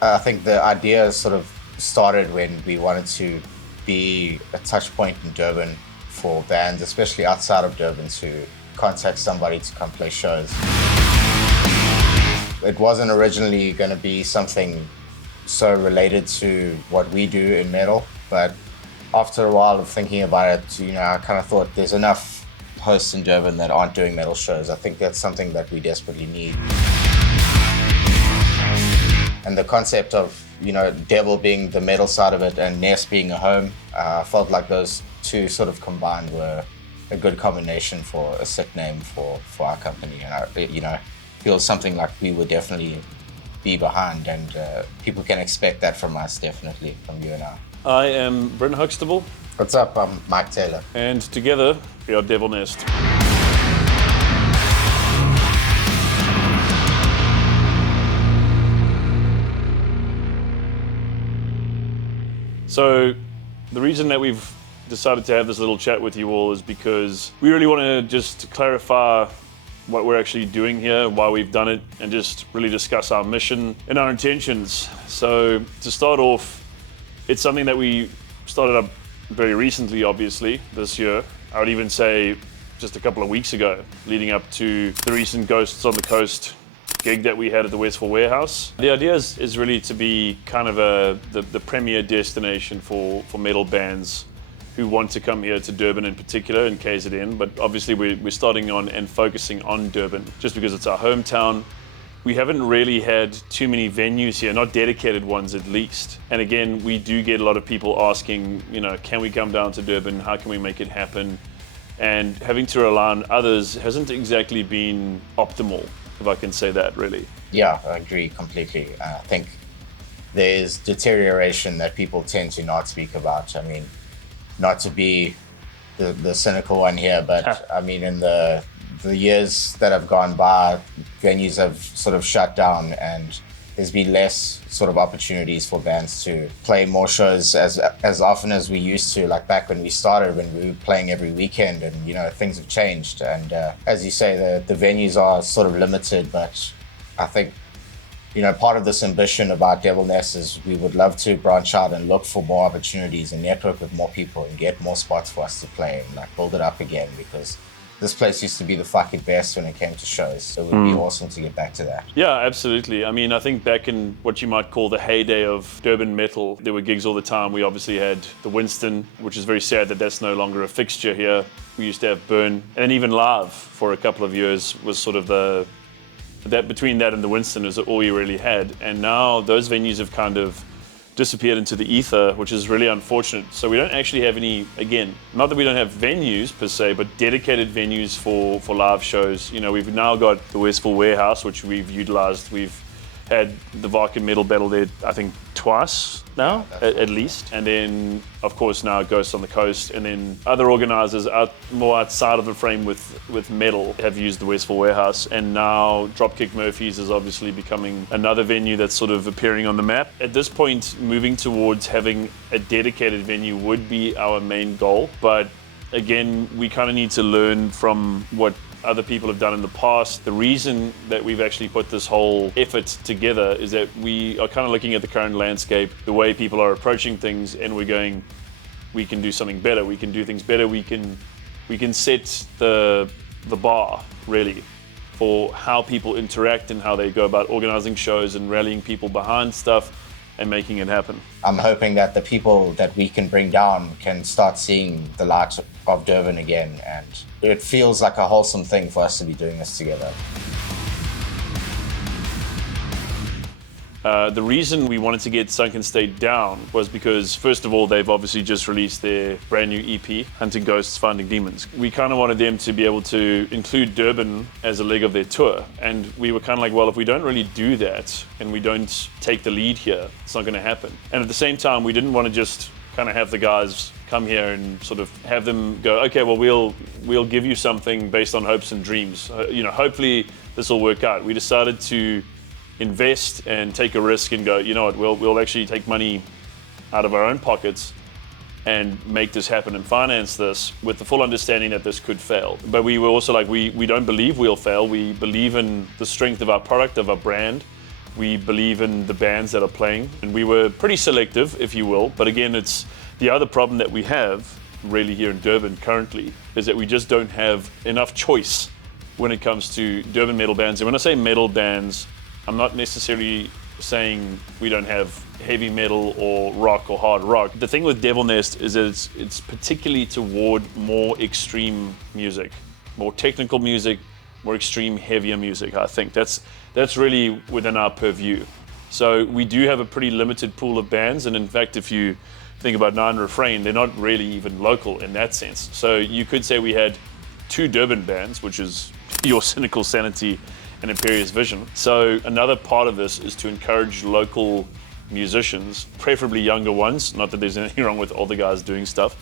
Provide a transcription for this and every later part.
I think the idea sort of started when we wanted to be a touch point in Durban for bands, especially outside of Durban, to contact somebody to come play shows. It wasn't originally going to be something so related to what we do in metal, but after a while of thinking about it, I kind of thought there's enough hosts in Durban that aren't doing metal shows. I think that's something that we desperately need. And the concept of, Devil being the metal side of it and Nest being a home, I felt like those two sort of combined were a good combination for a sick name for our company. And I feel something like we would definitely be behind, and people can expect that from us, definitely, from you and I. I am Brynn Huxtable. What's up? I'm Myke Taylor. And together, we are Devilnest. So, the reason that we've decided to have this little chat with you all is because we really want to just clarify what we're actually doing here, why we've done it, and just really discuss our mission and our intentions. So, to start off, it's something that we started up very recently, obviously, this year. I would even say just a couple of weeks ago, leading up to the recent Ghosts on the Coast gig that we had at the Westfall Warehouse. The idea is really to be kind of the premier destination for metal bands who want to come here to Durban in particular, in KZN, but obviously we're starting on and focusing on Durban just because it's our hometown. We haven't really had too many venues here, not dedicated ones at least. And again, we do get a lot of people asking, can we come down to Durban? How can we make it happen? And having to rely on others hasn't exactly been optimal, if I can say that, really. Yeah, I agree completely. I think there's deterioration that people tend to not speak about. I mean, not to be the cynical one here, but I mean, in the years that have gone by, venues have sort of shut down, and there's been less sort of opportunities for bands to play more shows as often as we used to, like back when we started, when we were playing every weekend, and things have changed. And as you say, the venues are sort of limited, but I think part of this ambition about Devilnest is we would love to branch out and look for more opportunities and network with more people and get more spots for us to play and build it up again, because this place used to be the fucking best when it came to shows, so it would be awesome to get back to that. Yeah, absolutely. I mean, I think back in what you might call the heyday of Durban metal, there were gigs all the time. We obviously had the Winston, which is very sad that that's no longer a fixture here. We used to have Brynn, and then even Live for a couple of years was sort of that between that and the Winston is all you really had. And now those venues have kind of disappeared into the ether, which is really unfortunate. So we don't actually have any, again, not that we don't have venues per se, but dedicated venues for live shows. We've now got the Westfall Warehouse, which we've utilized. We've had the Viking Metal Battle there, I think, twice now, at least. And then, of course, now Ghosts on the Coast. And then other organizers more outside of the frame with metal have used the Westfall Warehouse. And now Dropkick Murphys is obviously becoming another venue that's sort of appearing on the map. At this point, moving towards having a dedicated venue would be our main goal. But again, we kind of need to learn from what other people have done in the past. The reason that we've actually put this whole effort together is that we are kind of looking at the current landscape, the way people are approaching things, and we're going, we can do something better, we can do things better, we can set the bar, really, for how people interact and how they go about organizing shows and rallying people behind stuff and making it happen. I'm hoping that the people that we can bring down can start seeing the light of Durban again, and it feels like a wholesome thing for us to be doing this together. The reason we wanted to get Sunken State down was because, first of all, they've obviously just released their brand new EP, Hunting Ghosts, Finding Demons. We kind of wanted them to be able to include Durban as a leg of their tour. And we were kind of like, well, if we don't really do that and we don't take the lead here, it's not going to happen. And at the same time, we didn't want to just kind of have the guys come here and sort of have them go, okay, well, we'll give you something based on hopes and dreams. Hopefully this will work out. We decided to invest and take a risk and go, we'll actually take money out of our own pockets and make this happen and finance this with the full understanding that this could fail. But we were also like, we don't believe we'll fail. We believe in the strength of our product, of our brand, We believe in the bands that are playing, and we were pretty selective, if you will. But again, it's the other problem that we have really here in Durban currently is that we just don't have enough choice when it comes to Durban metal bands. And when I say metal bands, I'm not necessarily saying we don't have heavy metal or rock or hard rock. The thing with Devilnest is that it's particularly toward more extreme music, more technical music, more extreme, heavier music. I think that's really within our purview. So we do have a pretty limited pool of bands, and in fact, if you think about Nine Refrain, they're not really even local in that sense. So you could say we had 2 Durban bands, which is Your Cynical Sanity and Imperious Vision. So another part of this is to encourage local musicians, preferably younger ones, not that there's anything wrong with older guys doing stuff,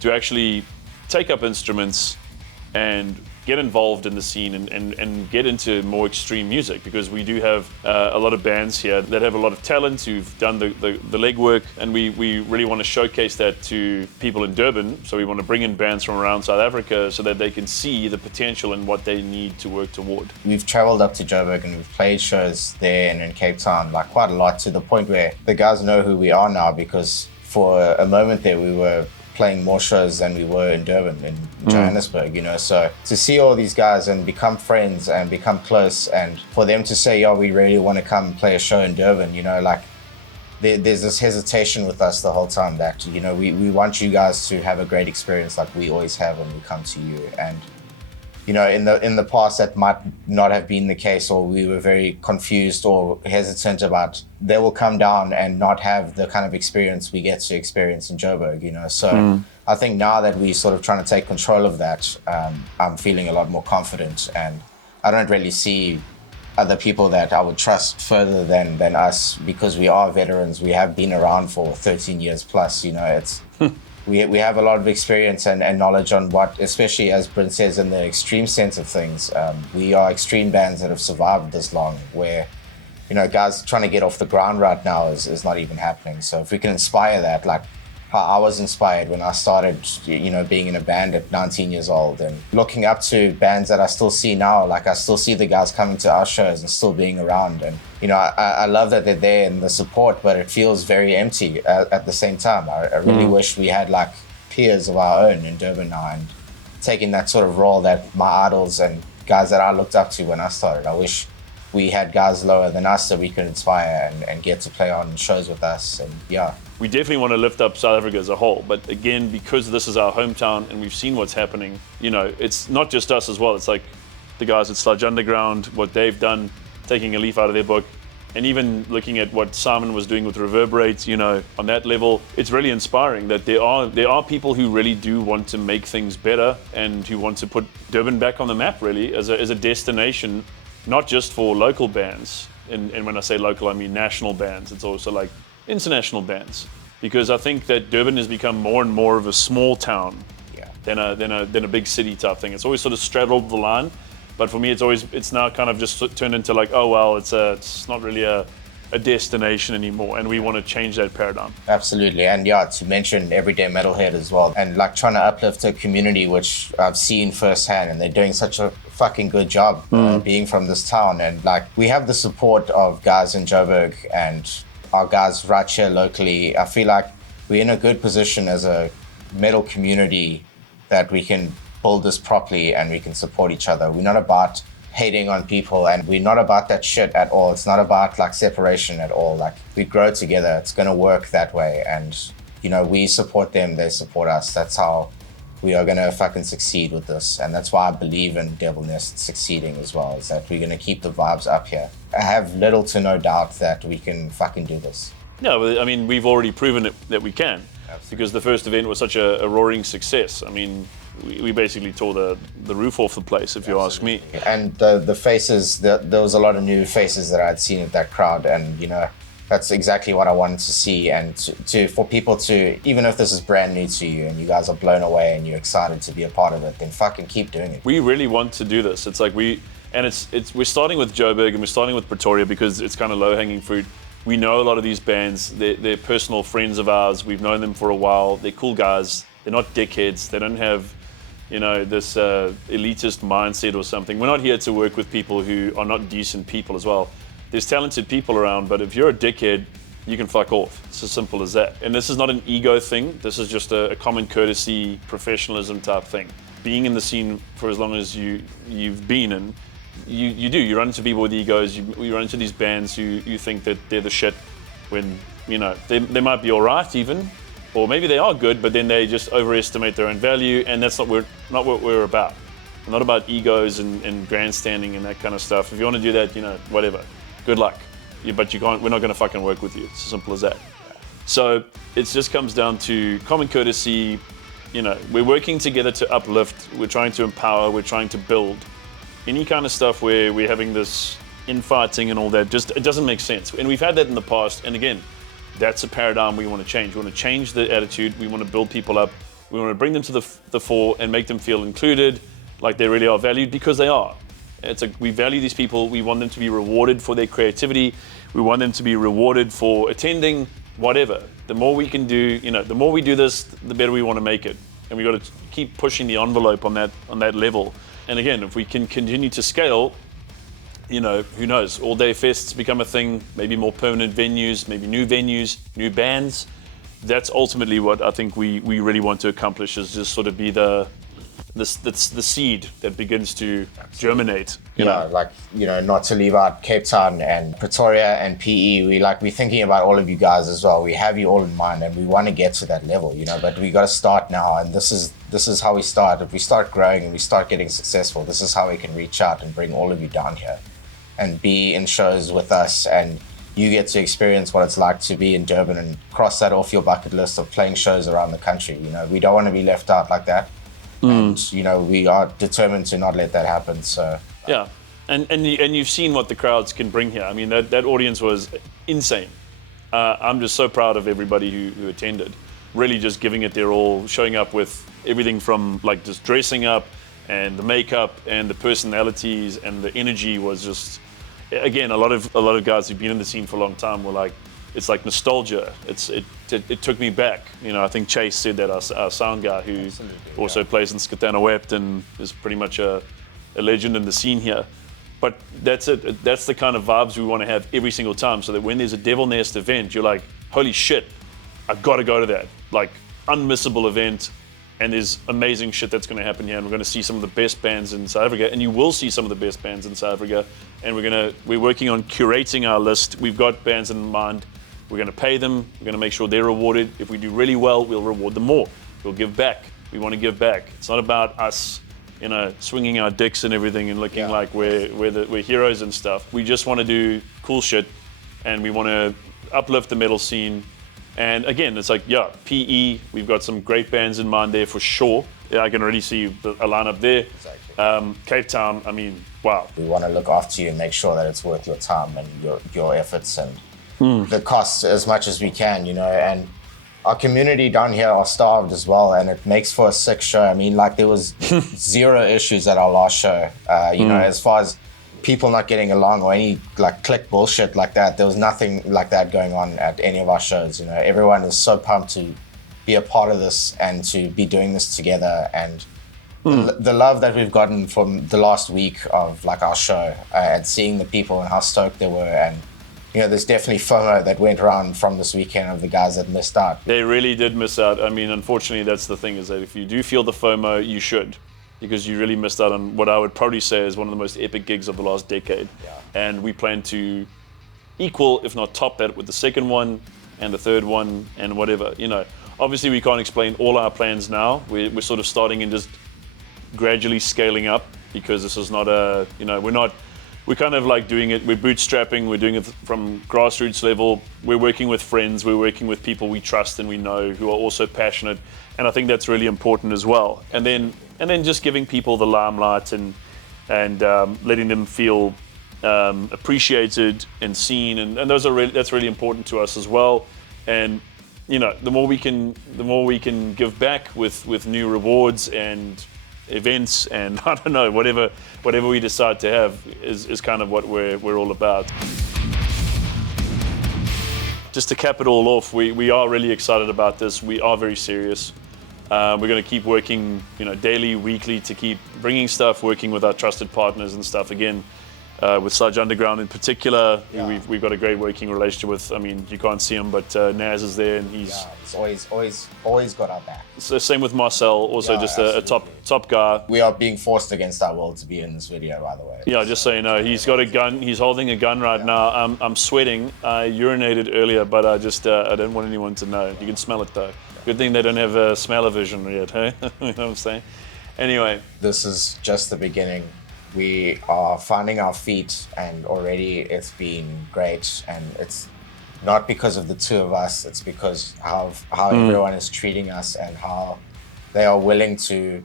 to actually take up instruments and get involved in the scene and get into more extreme music, because we do have a lot of bands here that have a lot of talent who've done the legwork, and we really want to showcase that to people in Durban. So we want to bring in bands from around South Africa so that they can see the potential and what they need to work toward. We've traveled up to Joburg and we've played shows there and in Cape Town, like quite a lot, to the point where the guys know who we are now, because for a moment there we were playing more shows than we were in Durban, in Johannesburg, you know. So to see all these guys and become friends and become close, and for them to say, yeah, we really want to come play a show in Durban, you know, like there's this hesitation with us the whole time that, you know, we want you guys to have a great experience like we always have when we come to you. And you know, in the past that might not have been the case, or we were very confused or hesitant about, they will come down and not have the kind of experience we get to experience in Joburg, you know. So I think now that we're sort of trying to take control of that, I'm feeling a lot more confident, and I don't really see other people that I would trust further than us, because we are veterans. We have been around for 13 years plus, you know. It's we have a lot of experience and knowledge on what, especially as Brynn says, in the extreme sense of things. We are extreme bands that have survived this long, where, you know, guys trying to get off the ground right now is not even happening. So if we can inspire that, like how I was inspired when I started, you know, being in a band at 19 years old, and looking up to bands that I still see now. Like I still see the guys coming to our shows and still being around, and you know, I love that they're there and the support, but it feels very empty at the same time. I really wish we had like peers of our own in Durban now, and taking that sort of role that my idols and guys that I looked up to when I started. I wish we had guys lower than us that we could inspire and get to play on shows with us. And yeah, we definitely want to lift up South Africa as a whole, but again, because this is our hometown and we've seen what's happening, you know, it's not just us as well. It's like the guys at Sludge Underground, what they've done, taking a leaf out of their book, and even looking at what Simon was doing with Reverberate, you know, on that level, it's really inspiring that there are people who really do want to make things better and who want to put Durban back on the map, really, as a destination, not just for local bands. And when I say local, I mean national bands. It's also like international bands, because I think that Durban has become more and more of a small town than a big city type thing. It's always sort of straddled the line, but for me, it's now kind of just turned into like, oh well, it's not really a destination anymore, and we want to change that paradigm. Absolutely. And yeah, to mention Everyday Metalhead as well, and like trying to uplift a community which I've seen firsthand, and they're doing such a fucking good job being from this town. And like, we have the support of guys in Joburg and our guys right here locally. I feel like we're in a good position as a metal community that we can build this properly and we can support each other. We're not about hating on people, and we're not about that shit at all. It's not about like separation at all. Like, we grow together. It's going to work that way. And, you know, we support them, they support us. That's how we are going to fucking succeed with this. And that's why I believe in Devilnest succeeding as well, is that we're going to keep the vibes up here. I have little to no doubt that we can fucking do this. No, I mean, we've already proven it, that we can. Absolutely. Because the first event was such a roaring success. I mean, we basically tore the roof off the place, if you ask me. And the faces, there was a lot of new faces that I'd seen at that crowd, and, you know, that's exactly what I wanted to see. And for people to, even if this is brand new to you and you guys are blown away and you're excited to be a part of it, then fucking keep doing it. We really want to do this. It's like we're starting with Joburg and we're starting with Pretoria because it's kind of low-hanging fruit. We know a lot of these bands. They're personal friends of ours. We've known them for a while. They're cool guys. They're not dickheads. They don't have, you know, this elitist mindset or something. We're not here to work with people who are not decent people as well. there's talented people around, but if you're a dickhead, you can fuck off. It's as simple as that. And this is not an ego thing. This is just a common courtesy, professionalism type thing. Being in the scene for as long as you've been in, you run into people with egos. You run into these bands who you think that they're the shit when, they might be all right even, or maybe they are good, but then they just overestimate their own value, and that's not what we're about. We're not about egos and grandstanding and that kind of stuff. If you want to do that, whatever, good luck. But you can't. We're not going to fucking work with you. It's as simple as that. So it just comes down to common courtesy. We're working together to uplift. We're trying to empower. We're trying to build. Any kind of stuff where we're having this infighting and all that, it doesn't make sense. And we've had that in the past. And again, that's a paradigm we want to change. We want to change the attitude. We want to build people up. We want to bring them to the fore and make them feel included, like they really are valued, because they are. We value these people. We want them to be rewarded for their creativity. We want them to be rewarded for attending whatever. The more we can do, the more we do this, the better we want to make it. And we got to keep pushing the envelope on that level. And again, if we can continue to scale, who knows? All-day fests become a thing. Maybe more permanent venues, maybe new venues, new bands. That's ultimately what I think we really want to accomplish, is just sort of be the seed that begins to germinate. Not to leave out Cape Town and Pretoria and PE. We're thinking about all of you guys as well. We have you all in mind, and we want to get to that level, but we got to start now. And this is how we start. If we start growing and we start getting successful, this is how we can reach out and bring all of you down here and be in shows with us, and you get to experience what it's like to be in Durban and cross that off your bucket list of playing shows around the country. We don't want to be left out like that. And we are determined to not let that happen. So yeah, and you've seen what the crowds can bring here. I mean, that audience was insane. I'm just so proud of everybody who attended. Really, just giving it their all, showing up with everything from like just dressing up and the makeup and the personalities, and the energy was just. Again, a lot of guys who've been in the scene for a long time were like, it's like nostalgia. It took me back. I think Chase said that, our sound guy, who also plays in Skatana Wept and is pretty much a legend in the scene here. But that's it. That's the kind of vibes we want to have every single time, so that when there's a Devilnest event, you're like, holy shit, I've got to go to that. Like, unmissable event, and there's amazing shit that's going to happen here, and we're going to see some of the best bands in South Africa, and you will see some of the best bands in South Africa, and we're working on curating our list. We've got bands in mind. We're going to pay them. We're going to make sure they're rewarded. If we do really well, we'll reward them more. We'll give back. We want to give back. It's not about us, swinging our dicks and everything and looking like we're heroes and stuff. We just want to do cool shit, and we want to uplift the metal scene. And again, it's like, PE, we've got some great bands in mind there for sure. Yeah, I can already see a lineup there. Exactly. Cape Town, I mean, wow. We want to look after you and make sure that it's worth your time and your efforts and the costs as much as we can, and our community down here are starved as well, and it makes for a sick show. I mean, there was zero issues at our last show, as far as people not getting along or any click bullshit like that. There was nothing like that going on at any of our shows. Everyone is so pumped to be a part of this and to be doing this together, and the love that we've gotten from the last week of our show, and seeing the people and how stoked they were, and there's definitely FOMO that went around from this weekend of the guys that missed out. They really did miss out. I mean, unfortunately, that's the thing, is that if you do feel the FOMO, you should, because you really missed out on what I would probably say is one of the most epic gigs of the last decade. Yeah. And we plan to equal, if not top that, with the second one and the third one and whatever. Obviously we can't explain all our plans now. We're sort of starting and just gradually scaling up, because this is not we're kind of like doing it, we're bootstrapping, we're doing it from grassroots level. We're working with friends, we're working with people we trust and we know who are also passionate. And I think that's really important as well. And then just giving people the limelight and letting them feel appreciated and seen, and that's really important to us as well. And the more we can give back with new rewards and events, and I don't know, whatever we decide to have is kind of what we're all about. Just to cap it all off, we are really excited about this. We are very serious. We're going to keep working, daily, weekly, to keep bringing stuff, working with our trusted partners and stuff. Again, with Sludge Underground in particular, who we've got a great working relationship with. I mean, you can't see him, but Naz is there, and he's always got our back. So same with Marcel, also just a top guy. We are being forced against our will to be in this video, by the way. Yeah, just so you know, he's got a gun. He's holding a gun right now. I'm sweating. I urinated earlier, but I don't want anyone to know. You can smell it though. Good thing they don't have a smell-o-vision yet, hey? You know what I'm saying? Anyway. This is just the beginning. We are finding our feet, and already it's been great. And it's not because of the two of us, it's because how everyone is treating us and how they are willing to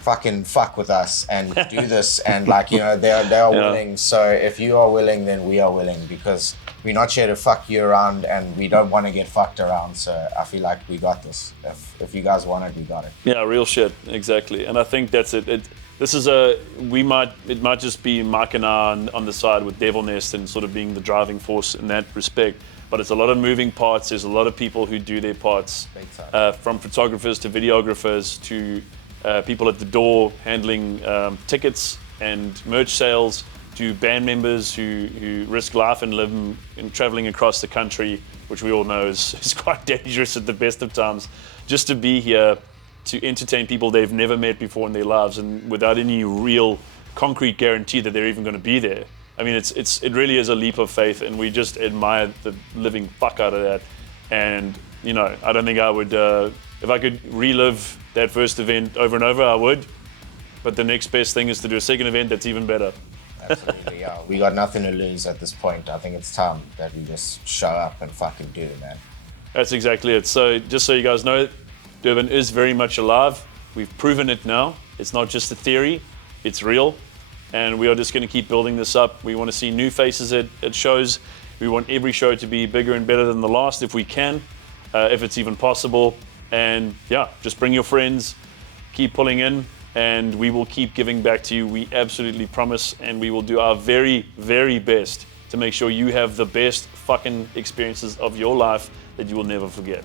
fucking fuck with us and do this. And like, you know, they are willing. So if you are willing, then we are willing, because we're not here to fuck you around, and we don't want to get fucked around. So I feel like we got this. If you guys want it, we got it. Yeah, real shit, exactly. And I think that's it. It might just be Myke and I on the side with Devilnest and sort of being the driving force in that respect. But it's a lot of moving parts. There's a lot of people who do their parts, from photographers to videographers to people at the door handling tickets and merch sales, to band members who risk life and limb in traveling across the country, which we all know is quite dangerous at the best of times, just to be here to entertain people they've never met before in their lives, and without any real concrete guarantee that they're even going to be there. I mean, it really is a leap of faith, and we just admire the living fuck out of that. And you know, I don't think I would, if I could relive that first event over and over, I would. But the next best thing is to do a second event that's even better. Absolutely, yeah. We got nothing to lose at this point. I think it's time that we just show up and fucking do it, man. That's exactly it. So just so you guys know, Durban is very much alive. We've proven it now. It's not just a theory, it's real. And we are just going to keep building this up. We want to see new faces at shows. We want every show to be bigger and better than the last if we can, if it's even possible. And yeah, just bring your friends, keep pulling in, and we will keep giving back to you. We absolutely promise, and we will do our very, very best to make sure you have the best fucking experiences of your life that you will never forget.